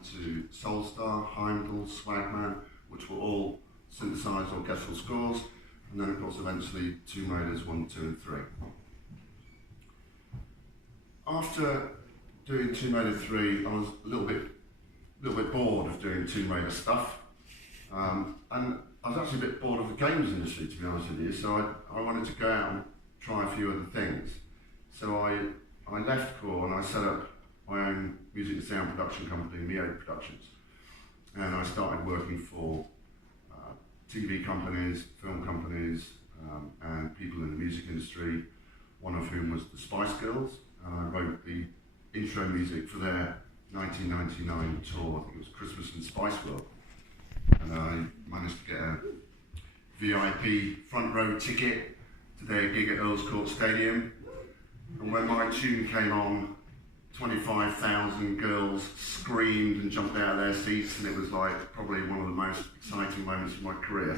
on to Soulstar, Heimdall, Swagman, which were all synthesized orchestral scores, and then of course eventually Tomb Raiders 1, 2 and 3. After doing Tomb Raider 3, I was a little bit bored of doing Tomb Raider stuff, and I was actually a bit bored of the games industry, to be honest with you, so I wanted to go out and try a few other things. So I left Core and I set up my own music and sound production company, Mio Productions, and I started working for TV companies, film companies, and people in the music industry, one of whom was the Spice Girls, and I wrote the intro music for their 1999 tour. I think it was Christmas in Spice World, and I managed to get a VIP front row ticket to their gig at Earls Court Stadium, and when my tune came on, 25,000 girls screamed and jumped out of their seats, and it was like probably one of the most exciting moments of my career.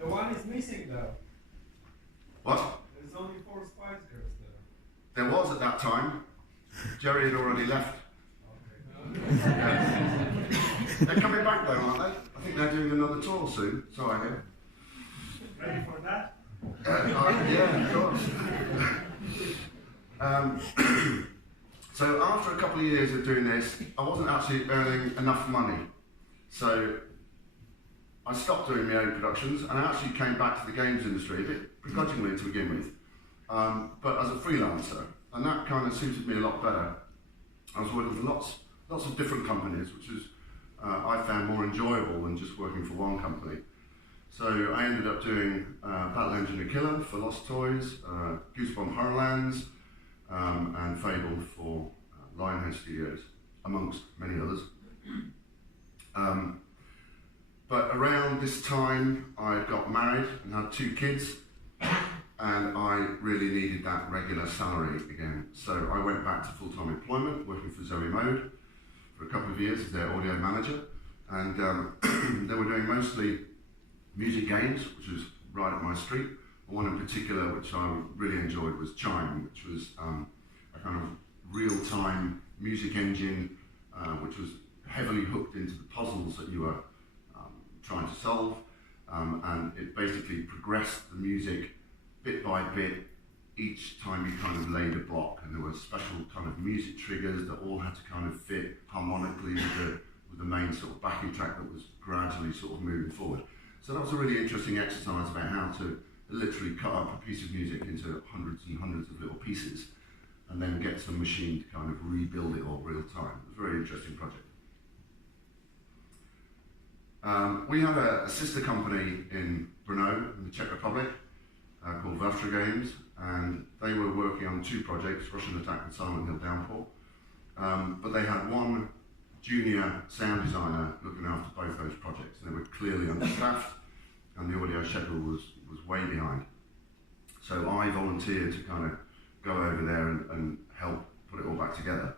The one is missing though. What? There's only 4 Spice Girls there. There was at that time. Jerry had already left. Okay. Yeah. They're coming back though, aren't they? I think they're doing another tour soon, so I hear. Ready for that? Yeah, of course. So after a couple of years of doing this, I wasn't actually earning enough money. So I stopped doing my own productions and I actually came back to the games industry, a bit begrudgingly to begin with, but as a freelancer, and that kind of suited me a lot better. I was working for lots of different companies, which is I found more enjoyable than just working for one company. So I ended up doing Battle Engine the Killer for Lost Toys, Goosebump Horrorlands, and Fable for Lionhead Studios, amongst many others. But around this time, I got married and had 2 kids, and I really needed that regular salary again. So I went back to full-time employment, working for Zoe Mode for a couple of years as their audio manager, and they were doing mostly music games, which was right up my street. One in particular, which I really enjoyed, was Chime, which was a kind of real-time music engine, which was heavily hooked into the puzzles that you were trying to solve, and it basically progressed the music bit by bit each time you kind of laid a block, and there were special kind of music triggers that all had to kind of fit harmonically with the main sort of backing track that was gradually sort of moving forward. So that was a really interesting exercise about how to literally cut up a piece of music into hundreds and hundreds of little pieces and then get some machine to kind of rebuild it all real time. It was a very interesting project. We have a sister company in Brno, in the Czech Republic, called Vavtra Games, and they were working on 2 projects, Russian Attack and Silent Hill Downpour, but they had one junior sound designer looking after both those projects, and they were clearly understaffed, and the audio schedule was way behind. So I volunteered to kind of go over there and help put it all back together.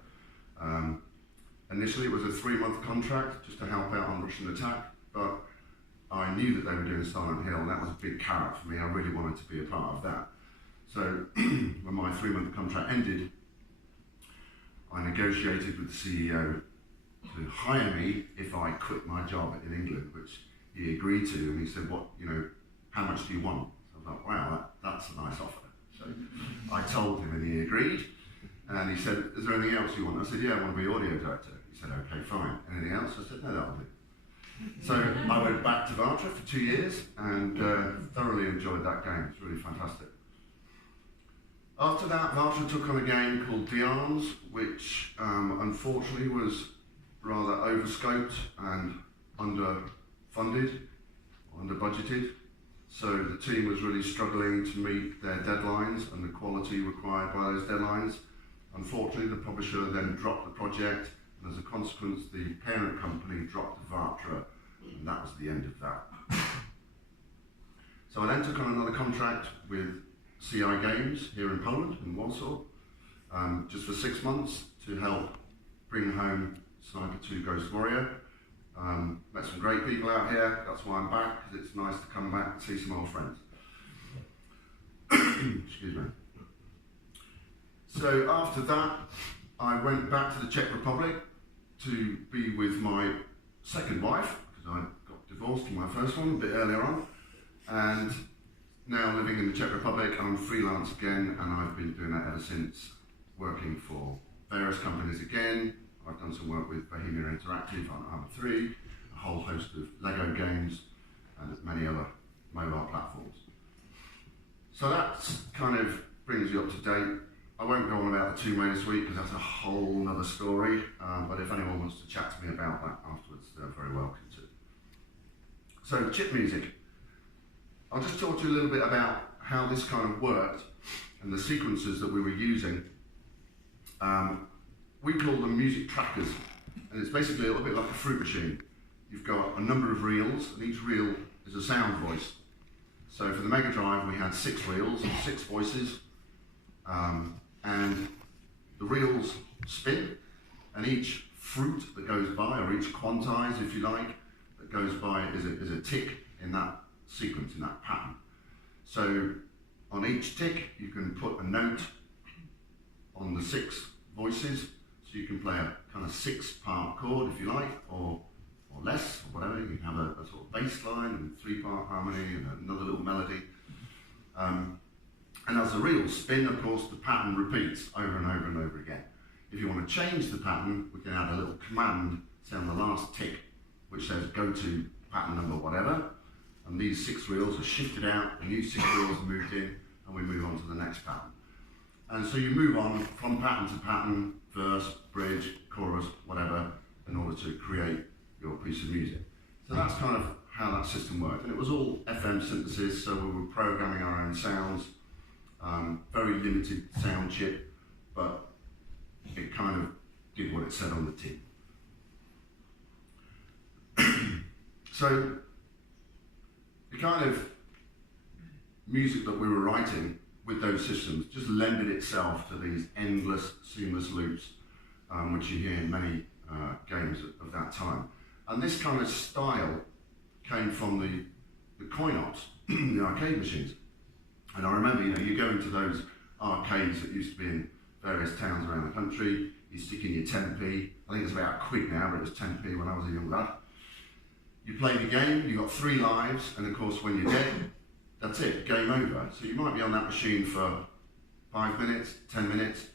Initially it was a 3-month contract just to help out on Russian Attack, but I knew that they were doing Silent Hill, and that was a big carrot for me. I really wanted to be a part of that. So when my 3-month contract ended, I negotiated with the CEO to hire me if I quit my job in England, which he agreed to, and he said, how much do you want? So I was like, wow, that's a nice offer. So I told him, and he agreed, and he said, is there anything else you want? I said, yeah, I want to be audio director. He said, okay, fine. Anything else? I said, no, that'll do. So I went back to Vavtra for 2 years and thoroughly enjoyed that game. It's really fantastic. After that, Vavtra took on a game called De-Arms, which unfortunately was rather overscoped and underfunded, or under-budgeted. So the team was really struggling to meet their deadlines and the quality required by those deadlines. Unfortunately, the publisher then dropped the project, and as a consequence, the parent company dropped Vavtra, and that was the end of that. So I then took on another contract with CI Games here in Poland, in Warsaw, just for 6 months to help bring home Sniper 2 Ghost Warrior. Met some great people out here, that's why I'm back, because it's nice to come back and see some old friends. Excuse me. So after that, I went back to the Czech Republic to be with my second wife, because I got divorced from my first one a bit earlier on, and now living in the Czech Republic. I'm freelance again, and I've been doing that ever since, working for various companies again. I've done some work with Bohemia Interactive on Arma 3, a whole host of Lego games, and many other mobile platforms. So that kind of brings you up to date. I won't go on about the Tomb Raider suite because that's a whole other story, but if anyone wants to chat to me about that afterwards, they're very welcome to. So chip music. I'll just talk to you a little bit about how this kind of worked and the sequences that we were using. We call them music trackers, and it's basically a little bit like a fruit machine. You've got a number of reels, and each reel is a sound voice. So for the Mega Drive, we had 6 reels and 6 voices, and the reels spin, and each fruit that goes by, or each quantize, if you like, that goes by is a tick in that sequence, in that pattern. So on each tick, you can put a note on the 6 voices, so you can play a kind of 6-part chord, if you like, or less, or whatever. You can have a sort of bass line and 3-part harmony and another little melody. And as the reels spin, of course, the pattern repeats over and over and over again. If you want to change the pattern, we can add a little command, say on the last tick, which says go to pattern number whatever, and these 6 reels are shifted out, and these 6 reels are moved in, and we move on to the next pattern. And so you move on from pattern to pattern, verse, bridge, chorus, whatever, in order to create your piece of music. So that's kind of how that system worked. And it was all FM synthesis, so we were programming our own sounds, very limited sound chip, but it kind of did what it said on the tin. So the kind of music that we were writing with those systems just lended itself to these endless, seamless loops, which you hear in many games of that time. And this kind of style came from the coin-ops, the arcade machines. And I remember, you go into those arcades that used to be in various towns around the country, you stick in your 10p, I think it's about £1 now, but it was 10p when I was a young lad. You play the game, you got 3 lives, and of course when you're dead, that's it, game over. So you might be on that machine for 5 minutes, 10 minutes,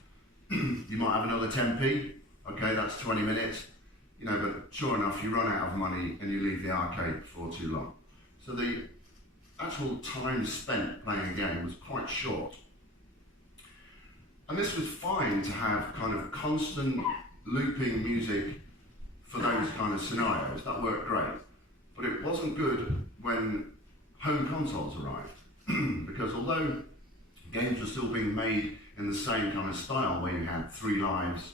you might have another 10p, okay, that's 20 minutes, but sure enough, you run out of money and you leave the arcade before too long. So the actual time spent playing a game was quite short. And this was fine to have kind of constant looping music for those kind of scenarios, that worked great. But it wasn't good when home consoles arrived, because although games were still being made in the same kind of style, where you had 3 lives,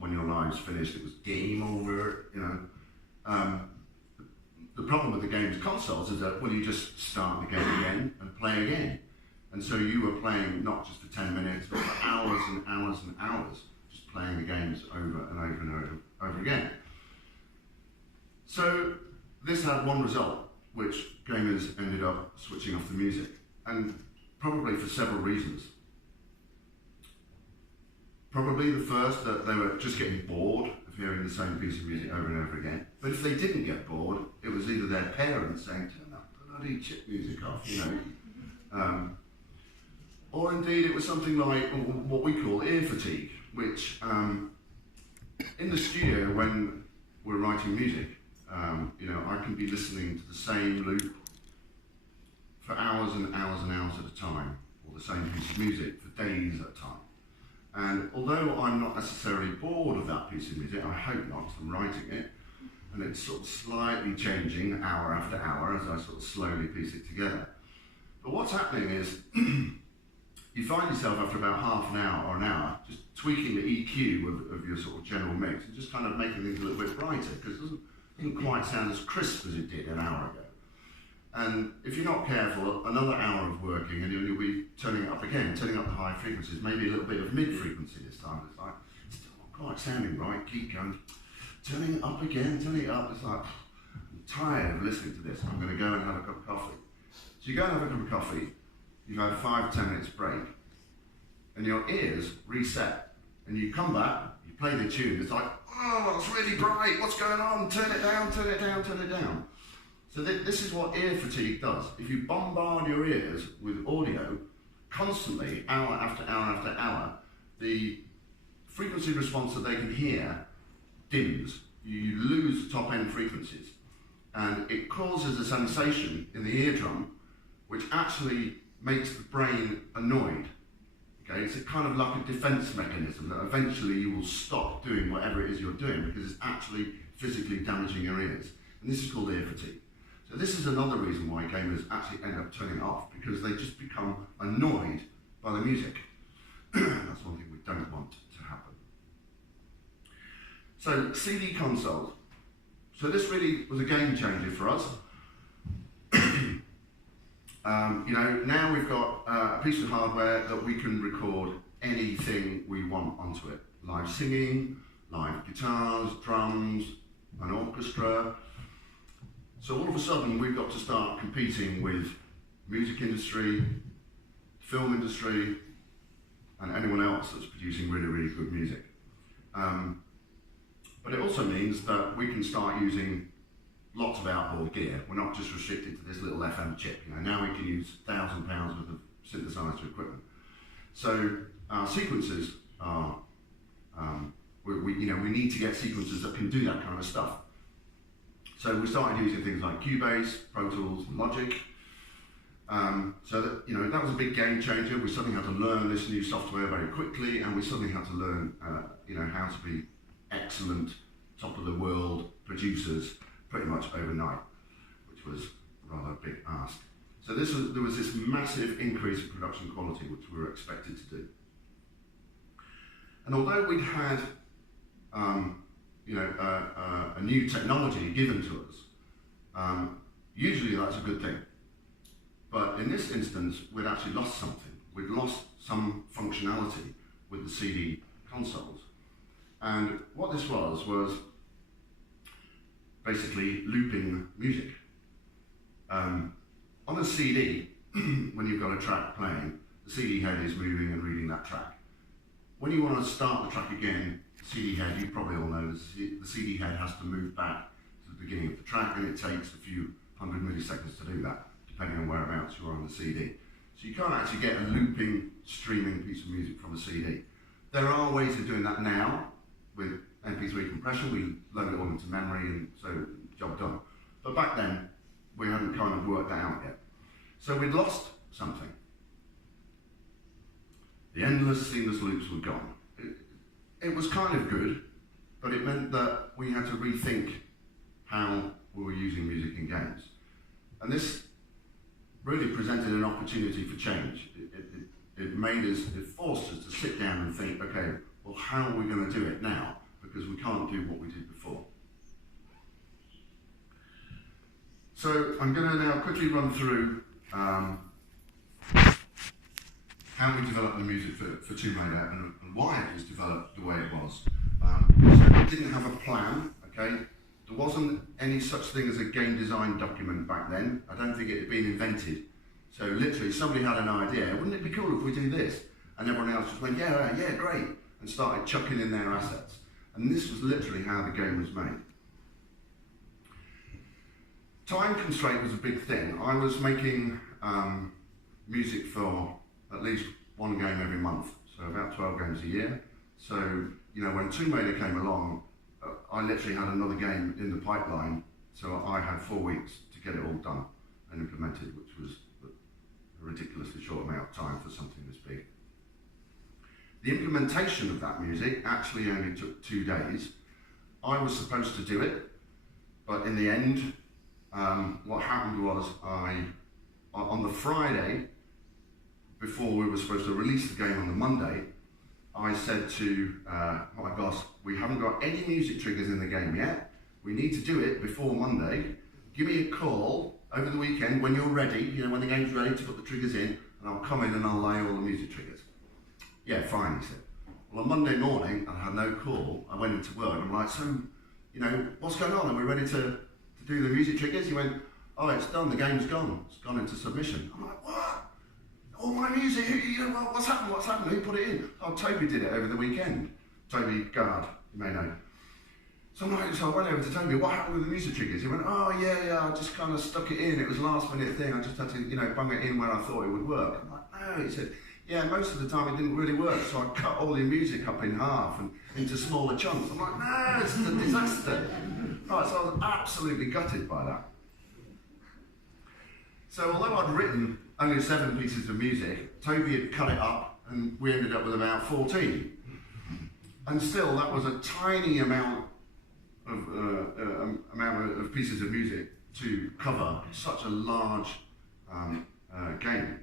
when your lives finished, it was game over, the problem with the game's consoles is that, well, you just start the game again and play again. And so you were playing not just for 10 minutes, but for hours and hours and hours, just playing the games over and over and over again. So this had one result, which gamers ended up switching off the music, and probably for several reasons. Probably the first, that they were just getting bored of hearing the same piece of music over and over again. But if they didn't get bored, it was either their parents saying, turn that bloody chip music off, or indeed it was something like what we call ear fatigue, which in the studio when we're writing music, I can be listening to the same loop for hours and hours and hours at a time, or the same piece of music for days at a time. And although I'm not necessarily bored of that piece of music, I hope not, because I'm writing it, and it's sort of slightly changing hour after hour as I sort of slowly piece it together. But what's happening is, you find yourself after about half an hour or an hour just tweaking the EQ of your sort of general mix and just kind of making things a little bit brighter, because it doesn't quite sound as crisp as it did an hour ago. And if you're not careful, another hour of working and you'll be turning it up again, turning up the high frequencies, maybe a little bit of mid-frequency this time. It's like, it's still not quite sounding right, keep going, turning it up again, turning it up. It's like, I'm tired of listening to this, I'm going to go and have a cup of coffee. So you go and have a cup of coffee, you've had a 5-10 minutes break, and your ears reset, and you come back, you play the tune, it's like, oh, it's really bright, what's going on? Turn it down, turn it down, turn it down. So this is what ear fatigue does. If you bombard your ears with audio constantly, hour after hour after hour, the frequency response that they can hear dims. You lose top end frequencies. And it causes a sensation in the eardrum which actually makes the brain annoyed. Okay, it's a kind of like a defense mechanism that eventually you will stop doing whatever it is you're doing because it's actually physically damaging your ears. And this is called ear fatigue. So this is another reason why gamers actually end up turning it off, because they just become annoyed by the music. That's one thing we don't want to happen. So CD consoles. So this really was a game changer for us. Now we've got a piece of hardware that we can record anything we want onto it. Live singing, live guitars, drums, an orchestra. So all of a sudden we've got to start competing with music industry, film industry, and anyone else that's producing really, really good music. But it also means that we can start using lots of outboard gear. We're not just restricted to this little FM chip. Now we can use £1,000 worth of synthesizer equipment. So our sequencers are, we need to get sequencers that can do that kind of stuff. So we started using things like Cubase, Pro Tools, and Logic. So that was a big game changer. We suddenly had to learn this new software very quickly, and we suddenly had to learn, how to be excellent, top of the world producers pretty much overnight, which was rather a big ask. So there was this massive increase in production quality, which we were expected to do. And although we'd had, a new technology given to us, usually that's a good thing. But in this instance, we'd actually lost something. We'd lost some functionality with the CD consoles. And what this was basically looping music. On a CD, when you've got a track playing, the CD head is moving and reading that track. When you want to start the track again, the CD head, you probably all know, the CD head has to move back to the beginning of the track, and it takes a few hundred milliseconds to do that, depending on whereabouts you are on the CD. So you can't actually get a looping, streaming piece of music from a CD. There are ways of doing that now with MP3 compression. We load it all into memory, and so job done. But back then, we hadn't kind of worked that out yet. So we'd lost something. The endless seamless loops were gone. It was kind of good, but it meant that we had to rethink how we were using music in games. And this really presented an opportunity for change. It forced us to sit down and think, okay, well, how are we going to do it now? Because we can't do what we did before. So I'm going to now quickly run through how we developed the music for Tomb Raider and why it was developed the way it was. So we didn't have a plan, okay? There wasn't any such thing as a game design document back then. I don't think it had been invented. So literally somebody had an idea, wouldn't it be cool if we do this? And everyone else just went, yeah, great, and started chucking in their assets. And this was literally how the game was made. Time constraint was a big thing. I was making music for at least one game every month, so about 12 games a year. So, when Tomb Raider came along, I literally had another game in the pipeline, so I had 4 weeks to get it all done and implemented, which was a ridiculously short amount of time for something this big. The implementation of that music actually only took 2 days. I was supposed to do it, but in the end, what happened was on the Friday, before we were supposed to release the game on the Monday, I said to my boss, we haven't got any music triggers in the game yet. We need to do it before Monday. Give me a call over the weekend when you're ready, when the game's ready to put the triggers in, and I'll come in and I'll lay all the music triggers. Yeah, fine, he said. Well, on Monday morning, I had no call. I went into work, and I'm like, so, what's going on? Are we ready to do the music triggers? He went, oh, it's done, the game's gone. It's gone into submission. I'm like, what? All my music, what's happened? Who put it in? Oh, Toby did it over the weekend. Toby Gard, you may know. So I went over to Toby, what happened with the music triggers? He went, oh yeah, I just kind of stuck it in. It was a last minute thing. I just had to, bung it in where I thought it would work. I'm like, no, he said, yeah, most of the time it didn't really work. So I cut all the music up in half and into smaller chunks. I'm like, no, it's a disaster. Right, so I was absolutely gutted by that. So although I'd written only 7 pieces of music, Toby had cut it up and we ended up with about 14. And still, that was a tiny amount of pieces of music to cover such a large game.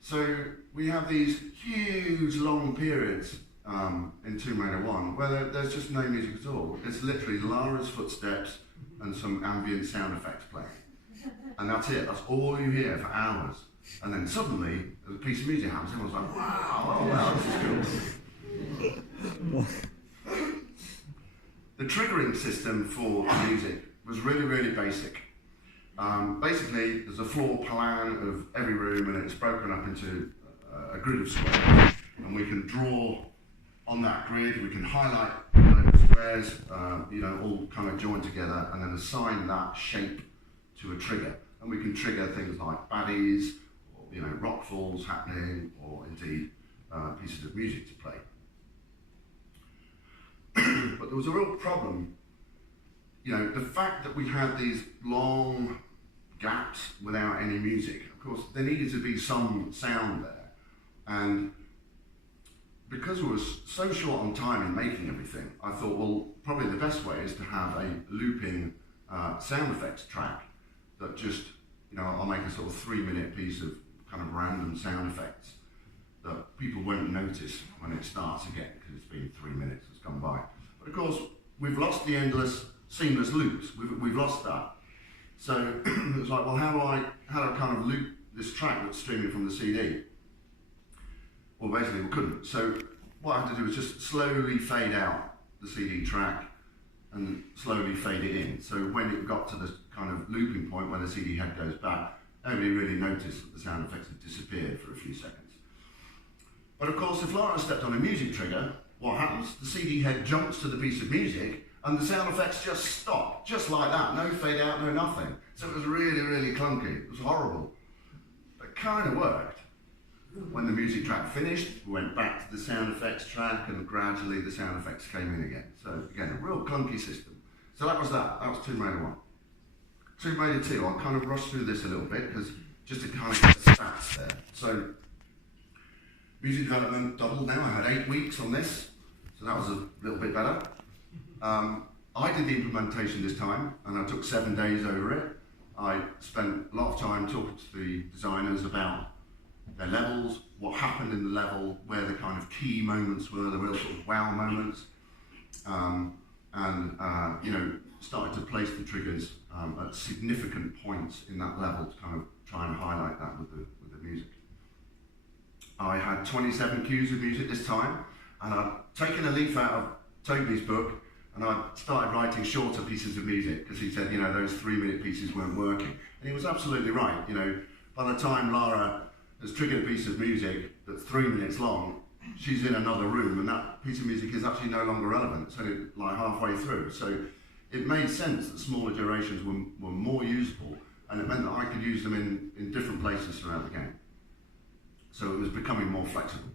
So we have these huge long periods in Tomb Raider 1 where there's just no music at all. It's literally Lara's footsteps and some ambient sound effects playing. And that's it, that's all you hear for hours. And then suddenly, a piece of music happens, everyone's like, wow, oh wow, this is cool. The triggering system for the music was really, really basic. Basically, there's a floor plan of every room and it's broken up into a grid of squares. And we can draw on that grid, we can highlight those squares, all kind of joined together and then assign that shape to a trigger. And we can trigger things like baddies, or rock falls happening, or indeed pieces of music to play. But there was a real problem. The fact that we had these long gaps without any music, of course, there needed to be some sound there. And because we were so short on time in making everything, I thought, well, probably the best way is to have a looping sound effects track that just, I'll make a sort of 3-minute piece of kind of random sound effects that people won't notice when it starts again, because it's been 3 minutes that's gone by. But of course, we've lost the endless, seamless loops. We've lost that. So it was like, well, how do I kind of loop this track that's streaming from the CD? Well, basically we couldn't. So what I had to do was just slowly fade out the CD track and slowly fade it in. So when it got to the kind of looping point where the CD head goes back, nobody really noticed that the sound effects had disappeared for a few seconds. But of course, if Lara stepped on a music trigger, what happens? The CD head jumps to the piece of music and the sound effects just stop, just like that. No fade out, no nothing. So it was really, really clunky. It was horrible. But it kind of worked. When the music track finished, we went back to the sound effects track and gradually the sound effects came in again. So again, a real clunky system. So that was that. That was Tomb Raider 1. Tomb Raider 2, I'll kind of rush through this a little bit because just to kind of get the stats there. So music development doubled now. I had 8 weeks on this, so that was a little bit better. I did the implementation this time and I took 7 days over it. I spent a lot of time talking to the designers about their levels, what happened in the level, where the kind of key moments were, the real sort of wow moments, started to place the triggers at significant points in that level to kind of try and highlight that with the music. I had 27 cues of music this time, and I'd taken a leaf out of Toby's book, and I started writing shorter pieces of music, because he said, those 3-minute pieces weren't working. And he was absolutely right. By the time Lara has triggered a piece of music that's 3 minutes long, she's in another room, and that piece of music is actually no longer relevant. It's only like halfway through. So it made sense that smaller durations were more usable, and it meant that I could use them in different places throughout the game. So it was becoming more flexible.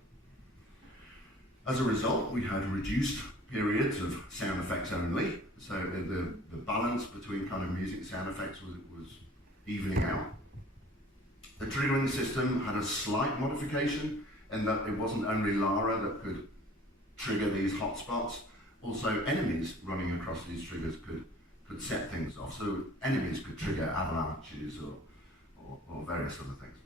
As a result, we had reduced periods of sound effects only, so the balance between kind of music and sound effects was evening out. The triggering system had a slight modification in that it wasn't only Lara that could trigger these hotspots, also enemies running across these triggers could set things off. So enemies could trigger avalanches or various other things,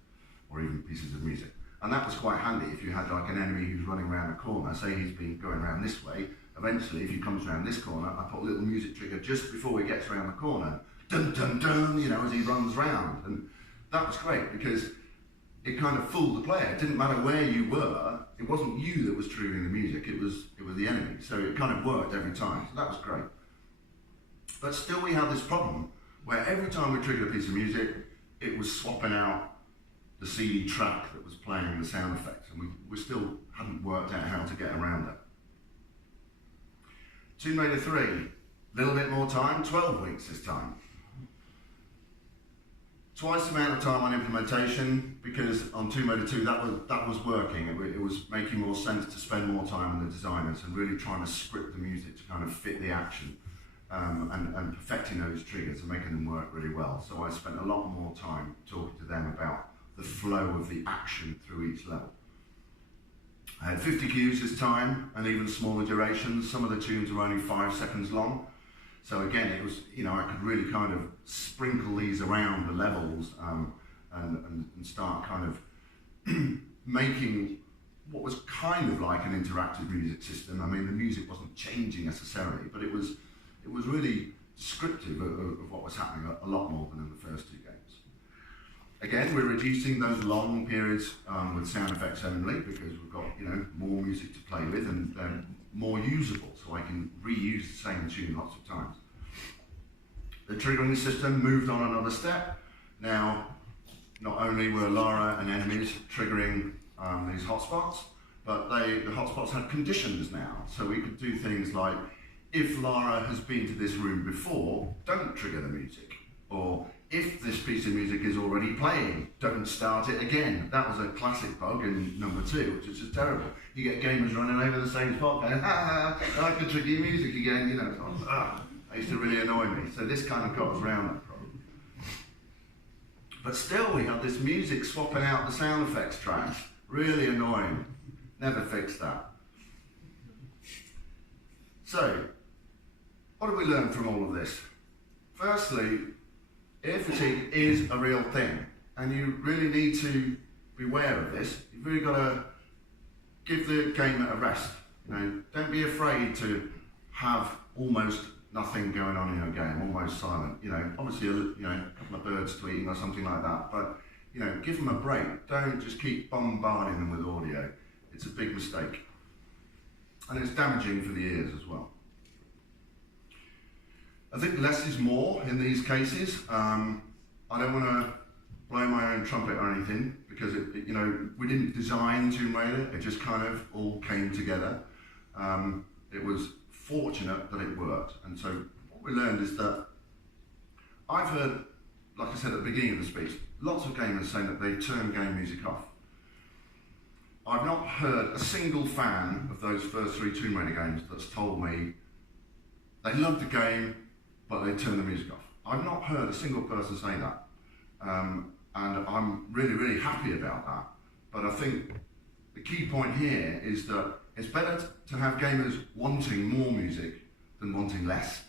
or even pieces of music. And that was quite handy if you had like an enemy who's running around a corner, say he's been going around this way, eventually if he comes around this corner, I put a little music trigger just before he gets around the corner, dun dun dun, as he runs round. And that was great because it kind of fooled the player. It didn't matter where you were, it wasn't you that was triggering the music, it was the enemy. So it kind of worked every time, so that was great. But still we had this problem where every time we triggered a piece of music, it was swapping out the CD track that was playing the sound effects, and we still hadn't worked out how to get around it. Tomb Raider 3, a little bit more time, 12 weeks this time. Twice the amount of time on implementation, because on Tomb Raider 2 that was working. It was making more sense to spend more time on the designers and really trying to script the music to kind of fit the action, and perfecting those triggers and making them work really well. So I spent a lot more time talking to them about the flow of the action through each level. I had 50 cues this time, and even smaller durations. Some of the tunes were only 5 seconds long. So again, it was, I could really kind of sprinkle these around the levels, and start kind of making what was kind of like an interactive music system. I mean, the music wasn't changing necessarily, but it was really descriptive of what was happening a lot more than in the first two games. Again, we're reducing those long periods with sound effects only, because we've got more music to play with, and more usable, so I can reuse the same tune lots of times. The triggering system moved on another step. Now, not only were Lara and enemies triggering these hotspots, but the hotspots had conditions now, so we could do things like, if Lara has been to this room before, don't trigger the music. Or, if this piece of music is already playing, don't start it again. That was a classic bug in number 2, which is just terrible. You get gamers running over the same spot going, I can trigger your music again, That used to really annoy me. So this kind of got us around that problem. But still, we had this music swapping out the sound effects tracks. Really annoying. Never fixed that. So, what did we learn from all of this? Firstly, ear fatigue is a real thing, and you really need to be aware of this. You've really got to give the gamer a rest. Don't be afraid to have almost nothing going on in your game, almost silent. Obviously, a couple of birds tweeting or something like that, but give them a break. Don't just keep bombarding them with audio. It's a big mistake, and it's damaging for the ears as well. I think less is more in these cases. I don't want to blow my own trumpet or anything, because we didn't design Tomb Raider. It just kind of all came together. It was fortunate that it worked, and so what we learned is that I've heard, like I said at the beginning of the speech, lots of gamers saying that they turn game music off. I've not heard a single fan of those first 3 Tomb Raider games that's told me they loved the game, but they turn the music off. I've not heard a single person say that, and I'm really, really happy about that. But I think the key point here is that it's better to have gamers wanting more music than wanting less.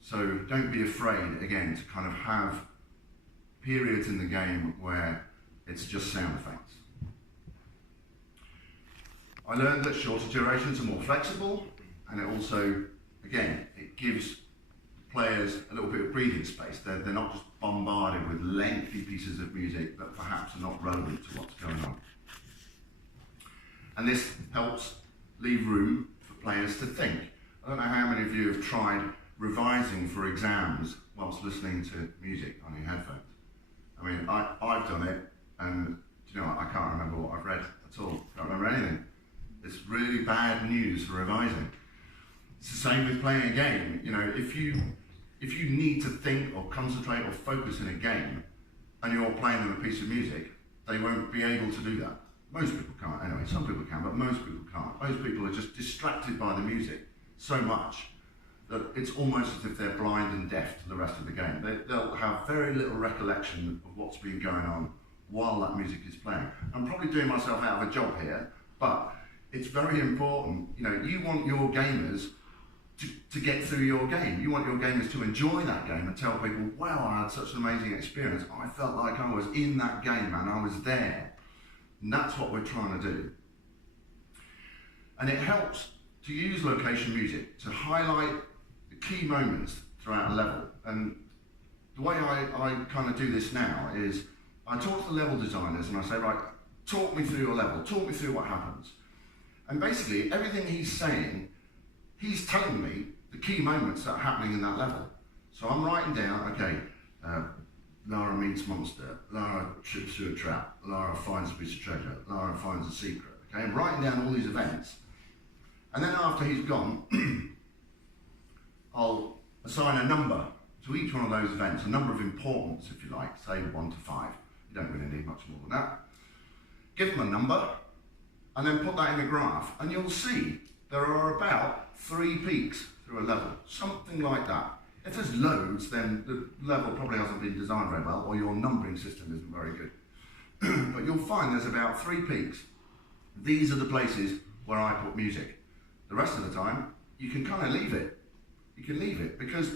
So don't be afraid, again, to kind of have periods in the game where it's just sound effects. I learned that shorter durations are more flexible, and it also, again, it gives players a little bit of breathing space. They're not just bombarded with lengthy pieces of music that perhaps are not relevant to what's going on. And this helps leave room for players to think. I don't know how many of you have tried revising for exams whilst listening to music on your headphones. I mean, I've done it, and I can't remember what I've read at all. Can't remember anything. It's really bad news for revising. It's the same with playing a game. If you need to think or concentrate or focus in a game, and you're playing them a piece of music, they won't be able to do that. Most people can't, anyway. Some people can, but most people can't. Most people are just distracted by the music so much that it's almost as if they're blind and deaf to the rest of the game. They'll have very little recollection of what's been going on while that music is playing. I'm probably doing myself out of a job here, but it's very important. You want your gamers to get through your game. You want your gamers to enjoy that game and tell people, wow, I had such an amazing experience. I felt like I was in that game and I was there. And that's what we're trying to do. And it helps to use location music to highlight the key moments throughout a level. And the way I kind of do this now is I talk to the level designers and I say, right, talk me through your level, talk me through what happens. And basically everything he's saying, he's telling me the key moments that are happening in that level. So I'm writing down, okay, Lara meets monster, Lara trips through a trap, Lara finds a piece of treasure, Lara finds a secret. Okay, I'm writing down all these events. And then after he's gone, assign a number to each one of those events, a number of importance, if you like, say 1 to 5. You don't really need much more than that. Give them a number, and then put that in a graph, and you'll see there are about 3 peaks through a level, something like that. If there's loads, then the level probably hasn't been designed very well, or your numbering system isn't very good. But you'll find there's about 3 peaks. These are the places where I put music. The rest of the time, you can kind of leave it. You can leave it, because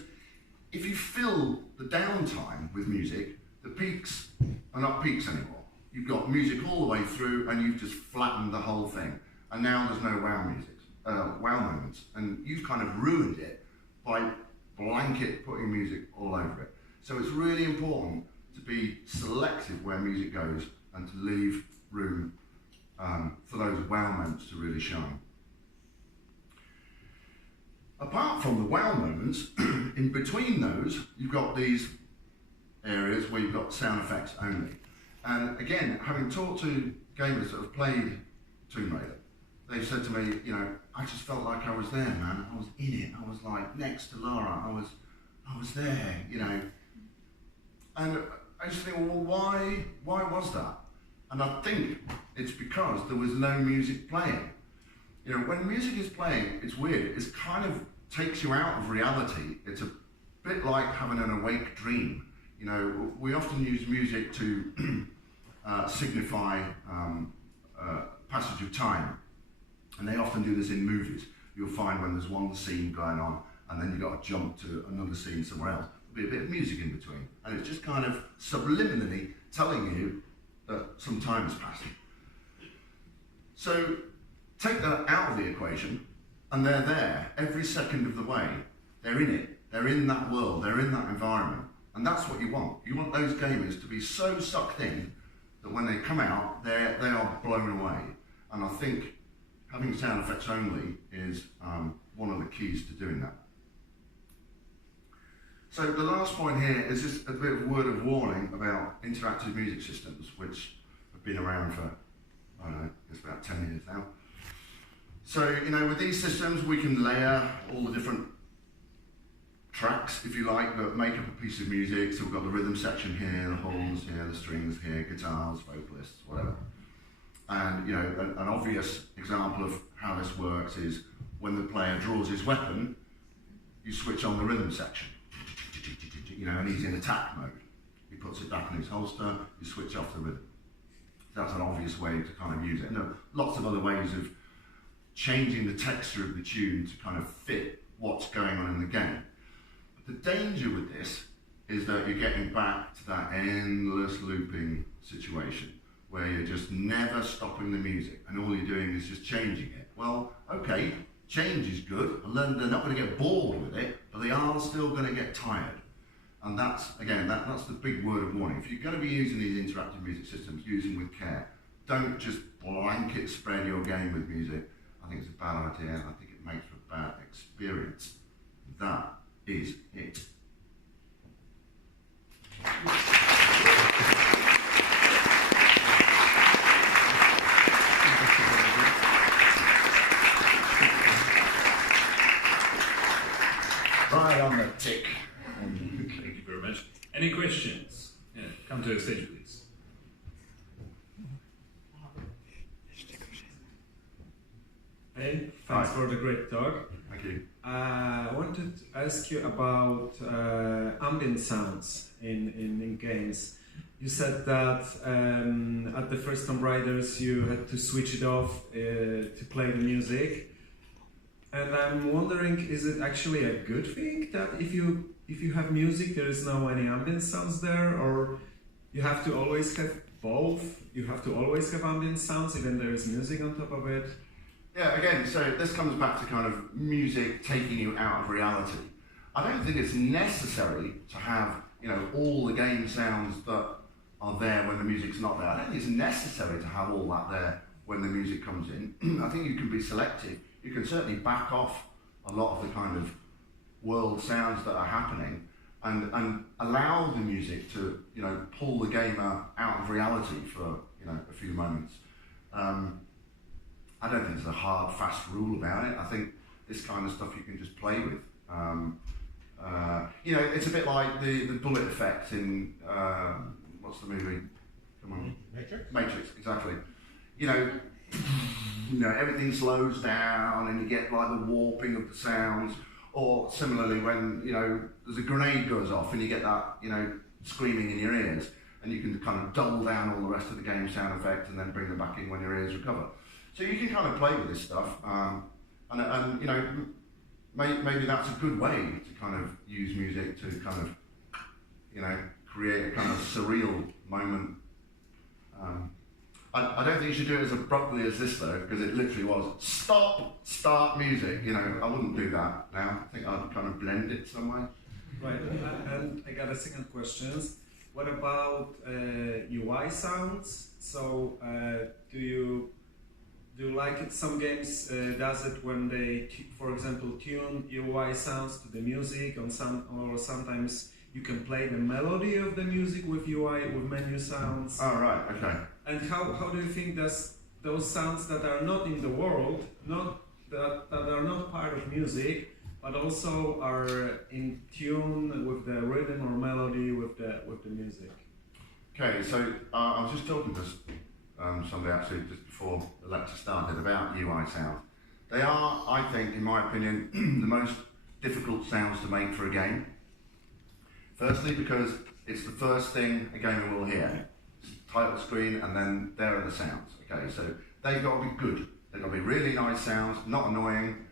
if you fill the downtime with music, the peaks are not peaks anymore. You've got music all the way through, and you've just flattened the whole thing. And now there's no wow moments. And you've kind of ruined it by blanket putting music all over it. So it's really important to be selective where music goes and to leave room for those wow moments to really shine. Apart from the wow moments, in between those, you've got these areas where you've got sound effects only. And again, having talked to gamers that have played Tomb Raider, they've said to me, you know, I just felt like I was there, man. I was in it. I was like next to Lara. I was there, you know. And I just think, well, why was that? And I think it's because there was no music playing. You know, when music is playing, it's weird. It kind of takes you out of reality. It's a bit like having an awake dream. You know, we often use music to signify passage of time. And they often do this in movies. You'll find when there's one scene going on, and then you've got to jump to another scene somewhere else. There'll be a bit of music in between. And it's just kind of subliminally telling you that some time has passed. So take that out of the equation, and they're there every second of the way. They're in it. They're in that world. They're in that environment. And that's what you want. You want those gamers to be so sucked in that when they come out, they are blown away. And I think having sound effects only is one of the keys to doing that. So the last point here is just a bit of a word of warning about interactive music systems, which have been around for, I don't know, it's about 10 years now. So, you know, with these systems, we can layer all the different tracks, if you like, that make up a piece of music. So we've got the rhythm section here, the horns here, the strings here, guitars, vocalists, whatever. And, you know, an obvious example of how this works is when the player draws his weapon, you switch on the rhythm section. You know, and he's in attack mode. He puts it back in his holster, you switch off the rhythm. That's an obvious way to kind of use it. And there are lots of other ways of changing the texture of the tune to kind of fit what's going on in the game. But the danger with this is that you're getting back to that endless looping situation where you're just never stopping the music and all you're doing is just changing it. Well, okay, change is good, and then they're not going to get bored with it, but they are still going to get tired. And that's, again, that's the big word of warning. If you're going to be using these interactive music systems, use them with care. Don't just blanket spread your game with music. I think it's a bad idea, and I think it makes for a bad experience. That is it. Right on the tick. Thank you very much. Any questions? Yeah, come to the stage, please. Hey, thanks for the great talk. Thank you. I wanted to ask you about ambient sounds in games. You said that at the first Tomb Raiders you had to switch it off to play the music. And I'm wondering, is it actually a good thing that if you have music there is no any ambient sounds there, or you have to always have both? You have to always have ambient sounds even there is music on top of it? Yeah, again, so this comes back to kind of music taking you out of reality. I don't think it's necessary to have, you know, all the game sounds that are there when the music's not there. I don't think it's necessary to have all that there when the music comes in. I think you can be selective. You can certainly back off a lot of the kind of world sounds that are happening and allow the music to, you know, pull the gamer out of reality for, you know, a few moments. I don't think there's a hard, fast rule about it. I think this kind of stuff you can just play with. you know, it's a bit like the bullet effect in what's the movie? Come on, Matrix? Matrix, exactly. You know, everything slows down, and you get like the warping of the sounds. Or similarly, when you know there's a grenade goes off, and you get that screaming in your ears, and you can kind of double down all the rest of the game sound effects, and then bring them back in when your ears recover. So you can kind of play with this stuff, and you know, maybe that's a good way to kind of use music to kind of, you know, create a kind of surreal moment. I don't think you should do it as abruptly as this though, because it literally was start music. You know, I wouldn't do that now. I think I'd kind of blend it some way. Right, and I got a second question. What about UI sounds? So do you like it? Some games does it when they, for example, tune UI sounds to the music, or sometimes you can play the melody of the music with UI, with menu sounds. Oh right, okay. And how do you think those sounds that are not in the world, that are not part of music, but also are in tune with the rhythm or melody with the music? Okay, so I was just talking to somebody actually just before the lecture started about UI sounds. They are, I think, in my opinion, the most difficult sounds to make for a game. Firstly, because it's the first thing a gamer will hear. Title screen, and then there are the sounds. Okay, so they've got to be good. They've got to be really nice sounds, not annoying.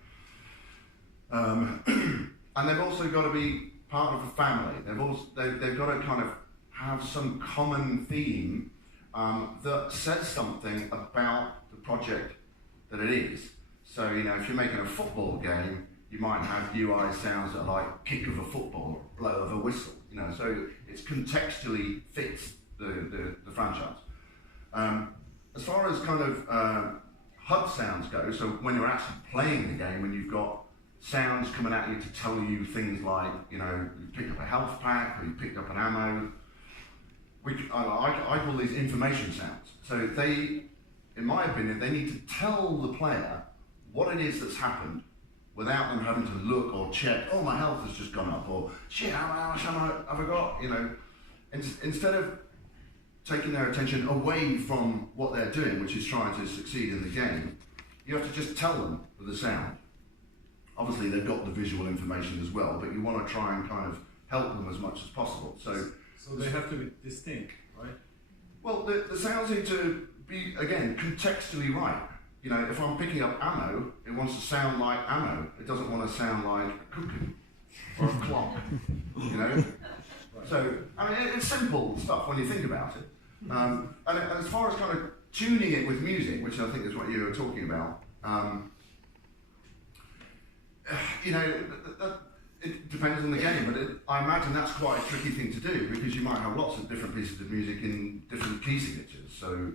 And they've also got to be part of a family. They've got to kind of have some common theme that says something about the project that it is. So, you know, if you're making a football game, you might have UI sounds that are like kick of a football, blow of a whistle, you know, so it's contextually fits the franchise. As far as kind of HUD sounds go, so when you're actually playing the game, when you've got sounds coming at you to tell you things like, you know, you picked up a health pack, or you picked up an ammo, which I call these information sounds. So they, in my opinion, they need to tell the player what it is that's happened without them having to look or check, oh, my health has just gone up, or shit, how much have I got, you know. Instead of taking their attention away from what they're doing, which is trying to succeed in the game, you have to just tell them with the sound. Obviously, they've got the visual information as well, but you want to try and kind of help them as much as possible. So they have to be distinct, right? Well, the sounds need to be, again, contextually right. You know, if I'm picking up ammo, it wants to sound like ammo. It doesn't want to sound like a cuckoo or a clock, you know? Right. So, I mean, it's simple stuff when you think about it. And as far as kind of tuning it with music, which I think is what you were talking about, you know, it depends on the game, but I imagine that's quite a tricky thing to do, because you might have lots of different pieces of music in different key signatures. So,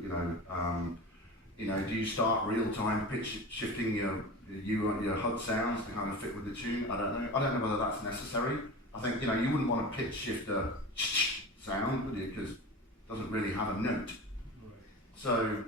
you know, do you start real-time pitch shifting your HUD sounds to kind of fit with the tune? I don't know. I don't know whether that's necessary. I think, you know, you wouldn't want to pitch shift a sound, would you? Because it doesn't really have a note. Right. So,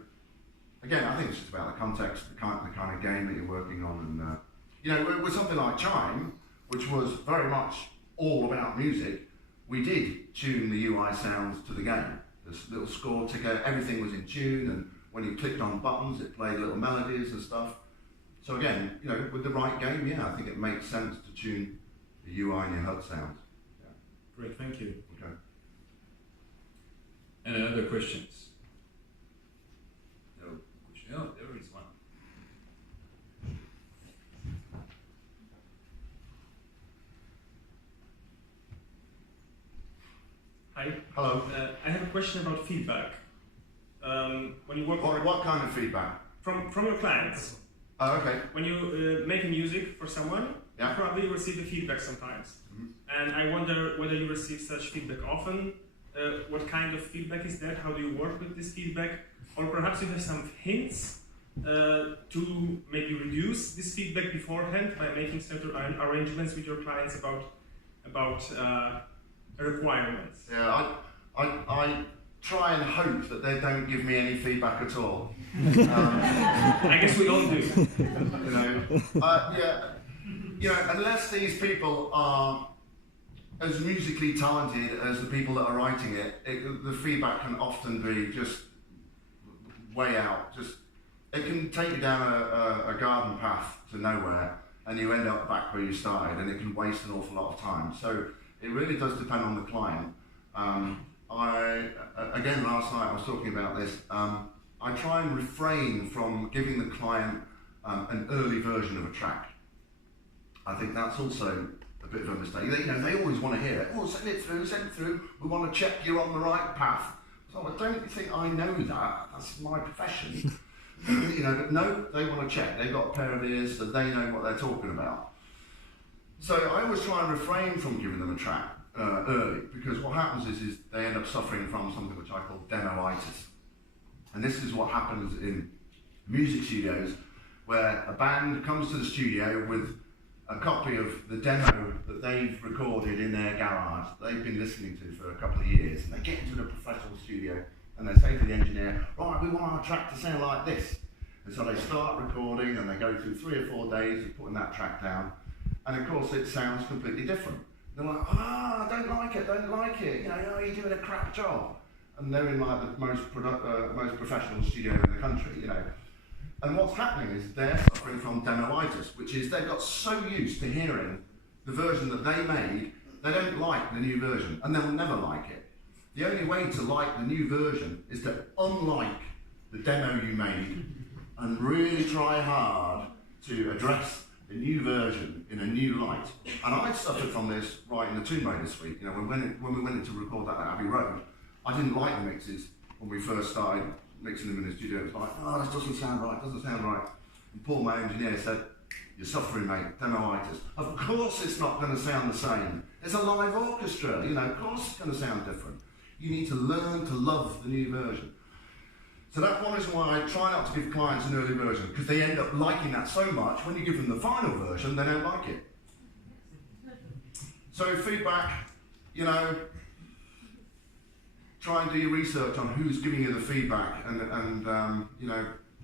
again, I think it's just about the context, the kind of game that you're working on. And, you know, with something like Chime, which was very much all about music, we did tune the UI sounds to the game. This little score ticker, everything was in tune, and when you clicked on buttons, it played little melodies and stuff. So again, you know, with the right game, yeah, I think it makes sense to tune the UI and your HUD sounds. Yeah. Great, thank you. Okay. Any other questions? No question. Oh, there is one. Hi. Hello. I have a question about feedback. When you work what kind of feedback? From your clients. Oh, okay. When you make music for someone, yeah, you probably receive the feedback sometimes. Mm-hmm. And I wonder whether you receive such feedback often. What kind of feedback is that? How do you work with this feedback? Or perhaps you have some hints to maybe reduce this feedback beforehand by making certain arrangements with your clients about requirements. Yeah, I try and hope that they don't give me any feedback at all. I guess we all do. You know, yeah, you know, unless these people are as musically talented as the people that are writing it, the feedback can often be just way out. It can take you down a garden path to nowhere, and you end up back where you started, and it can waste an awful lot of time. So it really does depend on the client. Again, last night I was talking about this. I try and refrain from giving the client an early version of a track. I think that's also a bit of a mistake. They always want to hear it. Oh, send it through. We want to check you're on the right path. So I don't think I know that. That's my profession. But no, they want to check. They've got a pair of ears, so they know what they're talking about. So I always try and refrain from giving them a track early, because what happens is they end up suffering from something which I call demoitis. And this is what happens in music studios, where a band comes to the studio with a copy of the demo that they've recorded in their garage, they've been listening to for a couple of years, and they get into the professional studio and they say to the engineer, right, we want our track to sound like this. And so they start recording, and they go through 3 or 4 days of putting that track down, and of course it sounds completely different. They're like, I don't like it, you're doing a crap job. And they're in like the most professional studio in the country, And what's happening is they're suffering from demoitis, which is they've got so used to hearing the version that they made, they don't like the new version, and they'll never like it. The only way to like the new version is to unlike the demo you made and really try hard to address the new version in a new light. And I suffered from this writing the Tomb Raider suite. When we went in to record that at Abbey Road, I didn't like the mixes when we first started mixing them in the studio. It was like, this doesn't sound right. And Paul, my engineer, said, you're suffering, mate, demoitis. Of course it's not going to sound the same. It's a live orchestra, of course it's going to sound different. You need to learn to love the new version. So that's one reason why I try not to give clients an early version, because they end up liking that so much, when you give them the final version, they don't like it. So feedback, try and do your research on who's giving you the feedback, and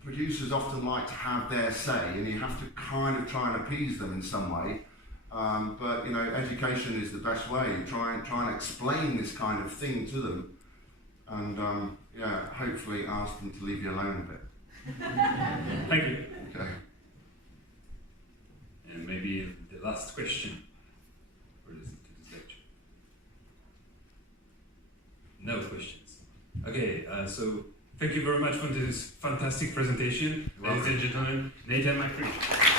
producers often like to have their say, and you have to kind of try and appease them in some way. But education is the best way. Try and explain this kind of thing to them, and hopefully ask them to leave you alone a bit. Thank you. Okay. And maybe the last question for this lecture. No questions. Okay. So thank you very much for this fantastic presentation, ladies and gentlemen. Nathana McCree.